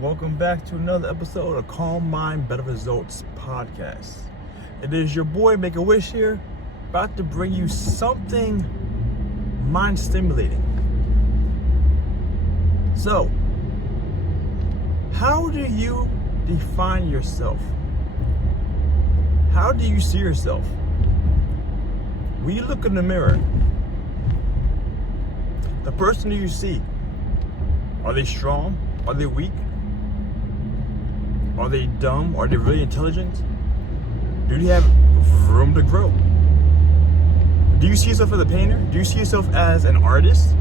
Welcome back to another episode of Calm Mind, Better Results podcast. It is your boy Make-A-Wish here, about to bring you something mind stimulating. So, how do you define yourself? How do you see yourself? When you look in the mirror, the person you see, are they strong? Are they weak? Are they dumb? Are they really intelligent? Do they have room to grow? Do you see yourself as a painter? Do you see yourself as an artist?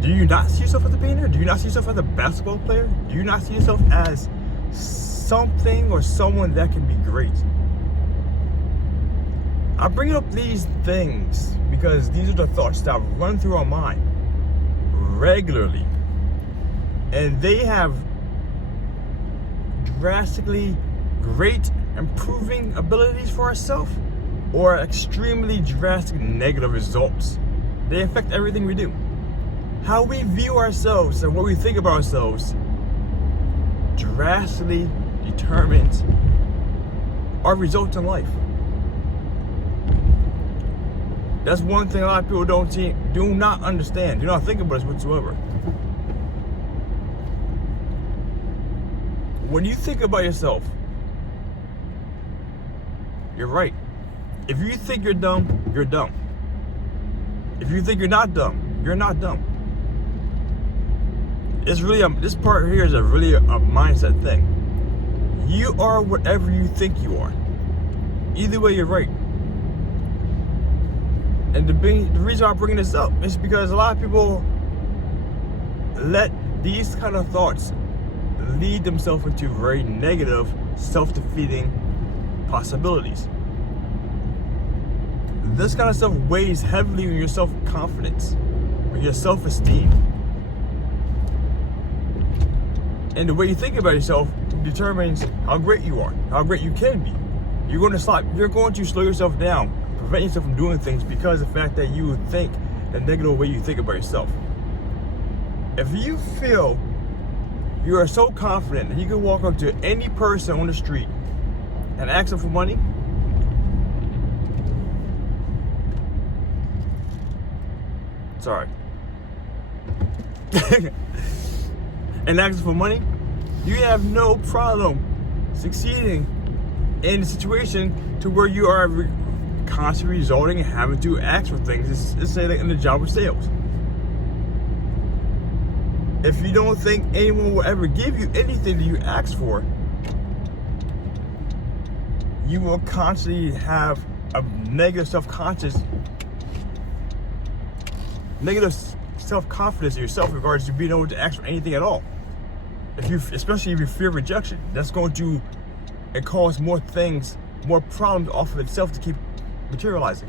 Do you not see yourself as a painter? Do you not see yourself as a basketball player? Do you not see yourself as something or someone that can be great? I bring up these things because these are the thoughts that run through our mind regularly. And they have drastically great improving abilities for ourselves or extremely drastic negative results. They affect everything we do. How we view ourselves and what we think about ourselves drastically determines our results in life. That's one thing a lot of people do not understand, do not think about this whatsoever. When you think about yourself, you're right. If you think you're dumb, you're dumb. If you think you're not dumb, you're not dumb. It's really this part here is really a mindset thing. You are whatever you think you are. Either way, you're right. And the reason I'm bringing this up is because a lot of people let these kind of thoughts lead themselves into very negative, self-defeating possibilities. This kind of stuff weighs heavily on your self-confidence, on your self-esteem. And the way you think about yourself determines how great you are, how great you can be. You're going to slow yourself down, prevent yourself from doing things because of the fact that you think the negative way you think about yourself. If you feel you are so confident that you can walk up to any person on the street and ask them for money, and ask them for money, you have no problem succeeding in a situation to where you are constantly resulting in having to ask for things. Let's say like in the job of sales. If you don't think anyone will ever give you anything that you ask for, you will constantly have a negative self-confidence in yourself in regards to being able to ask for anything at all. Especially if you fear rejection, that's going to cause more problems off of itself to keep materializing.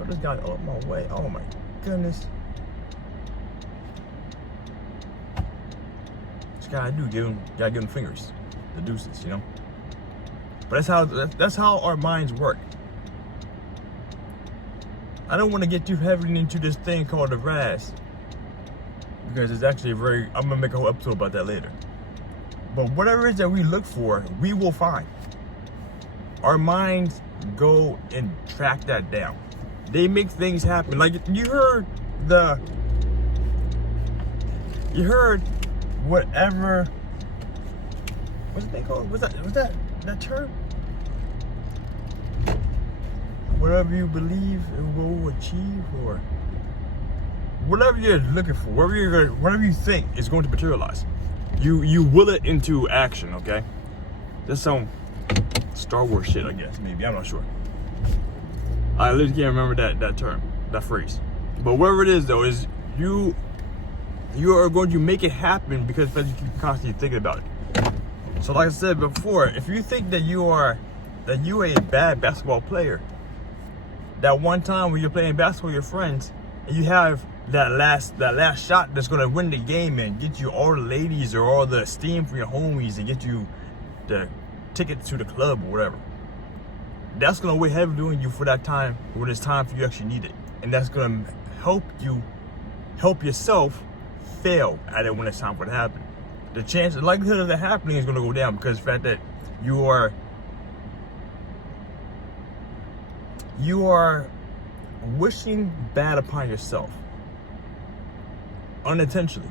Oh, this guy out my way. Oh my goodness. Gotta give him fingers, the deuces, you know. But that's how our minds work. I don't want to get too heavily into this thing called adressed because it's actually I'm gonna make a whole episode about that later. But whatever it is that we look for, we will find. Our minds go and track that down. They make things happen. Like you heard whatever, what's the thing called? Was that term? Whatever you believe it will achieve, or whatever you're looking for, whatever you think is going to materialize, you will it into action. Okay, that's some Star Wars shit, I guess. Maybe, I'm not sure. I literally can't remember that term, that phrase. But whatever it is, though, is you are going to make it happen because you keep constantly thinking about it. So like I said before, if you think that you are a bad basketball player, that one time when you're playing basketball with your friends and you have that last shot that's going to win the game and get you all the ladies or all the esteem from your homies and get you the ticket to the club or whatever, that's going to weigh heavily on you for that time when it's time for you actually need it. And that's going to help yourself fail at it when it's time for it to happen. the likelihood of that happening is going to go down, because the fact that you are wishing bad upon yourself unintentionally,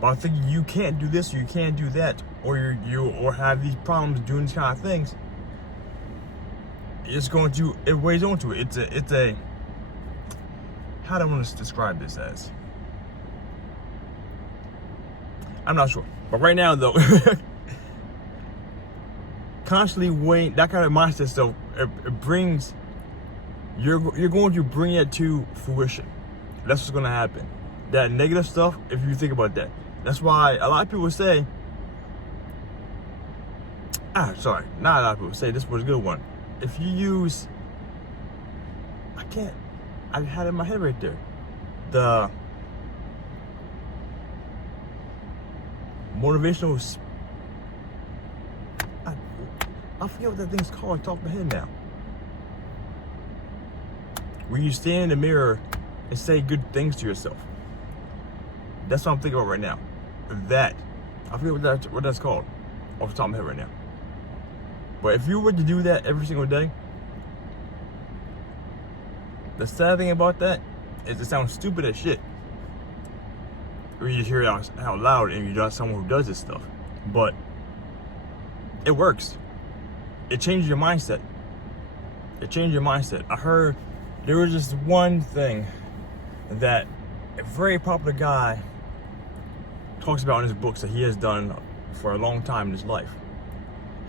by thinking you can't do this or you can't do that, or or have these problems doing these kind of things. It weighs onto it. It's a how do I want to describe this as? I'm not sure. But right now though, constantly weighing that kind of mindset stuff, it brings, you're going to bring it to fruition. That's what's going to happen. That negative stuff, if you think about that. That's why a lot of people say, not a lot of people say, this was a good one. If you use, I had it in my head right there. The motivational, I forget what that thing's called, off my head now. When you stand in the mirror and say good things to yourself. That's what I'm thinking about right now. That, I forget what that's called off the top of my head right now. But if you were to do that every single day, the sad thing about that is it sounds stupid as shit when you hear it out loud and you're not someone who does this stuff. But it works. It changes your mindset. I heard there was just one thing that a very popular guy talks about in his books that he has done for a long time in his life.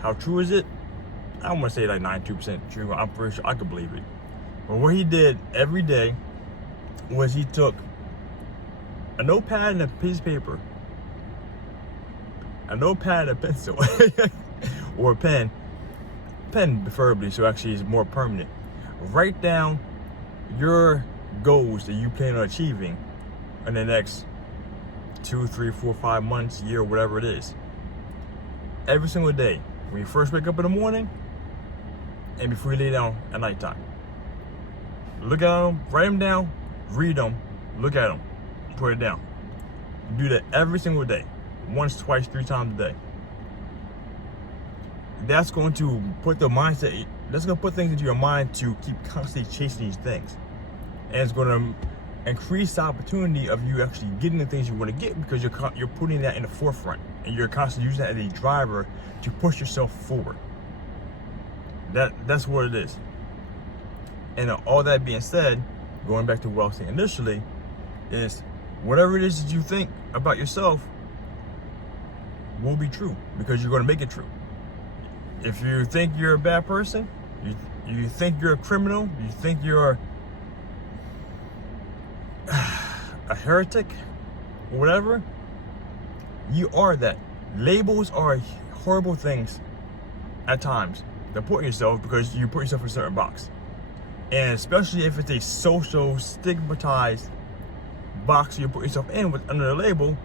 How true is it? I don't want to say like 92% true. I'm pretty sure I could believe it. But what he did every day was he took a notepad and a piece of paper, a notepad and a pencil, or a pen preferably, so actually it's more permanent. Write down your goals that you plan on achieving in the next 2, 3, 4, 5 months, year, whatever it is. Every single day, when you first wake up in the morning and before you lay down at nighttime. Look at them, write them down, read them, look at them, put it down. Do that every single day, once, twice, 3 times a day. That's going to put the mindset, that's going to put things into your mind to keep constantly chasing these things. And it's going to increase the opportunity of you actually getting the things you want to get, because you're putting that in the forefront and you're constantly using that as a driver to push yourself forward. That's what it is. And all that being said, going back to what I was saying initially, is whatever it is that you think about yourself will be true, because you're going to make it true. If you think you're a bad person, you think you're a criminal, you think you're a heretic, or whatever, you are that. Labels are horrible things at times to put on yourself, because you put yourself in a certain box. And especially if it's a social stigmatized box you put yourself in with under a label,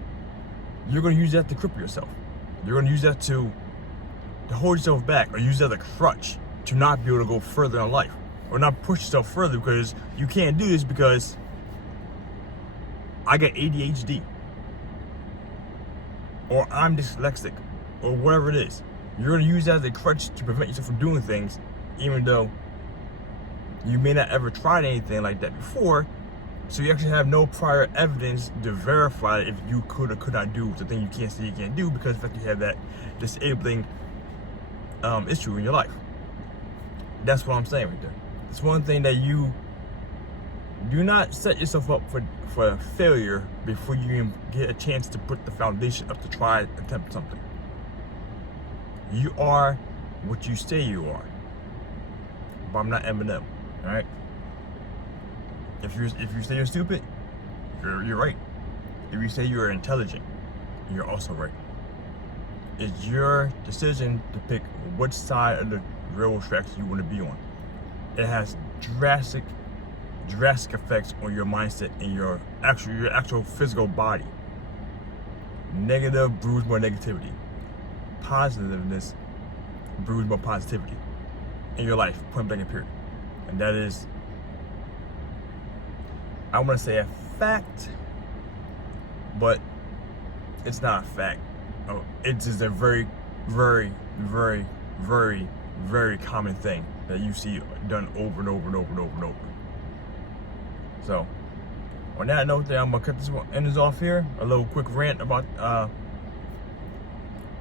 you're going to use that to cripple yourself. You're going to use that to hold yourself back, or use that as a crutch to not be able to go further in life, or not push yourself further, because you can't do this because I got ADHD, or I'm dyslexic, or whatever it is. You're going to use that as a crutch to prevent yourself from doing things, even though you may not ever tried anything like that before. So you actually have no prior evidence to verify if you could or could not do the thing you can't say you can't do, because in fact you have that disabling issue in your life. That's what I'm saying right there. It's one thing that you do not set yourself up for failure before you even get a chance to put the foundation up to try and attempt something. You are what you say you are. But I'm not Eminem, all right? If you say you're stupid, you're right. If you say you're intelligent, you're also right. It's your decision to pick which side of the railroad tracks you want to be on. It has drastic effects on your mindset and your actual physical body. Negative brews more negativity. Positiveness brews more positivity in your life, point blank and period. And that is, I want to say a fact, but it's not a fact. Oh, it's just a very, very, very, very, very common thing that you see done over and over and over and over and over. So, on that note, there, I'm gonna cut this one, end this off here. A little quick rant about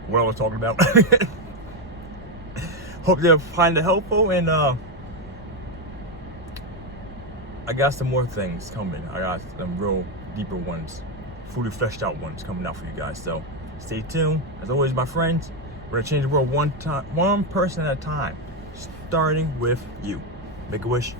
what I was talking about. Hope you'll find it helpful, and I got some more things coming. I got some real deeper ones, fully fleshed out ones coming out for you guys. So stay tuned. As always, my friends, we're gonna change the world one person at a time, starting with you. Make a wish.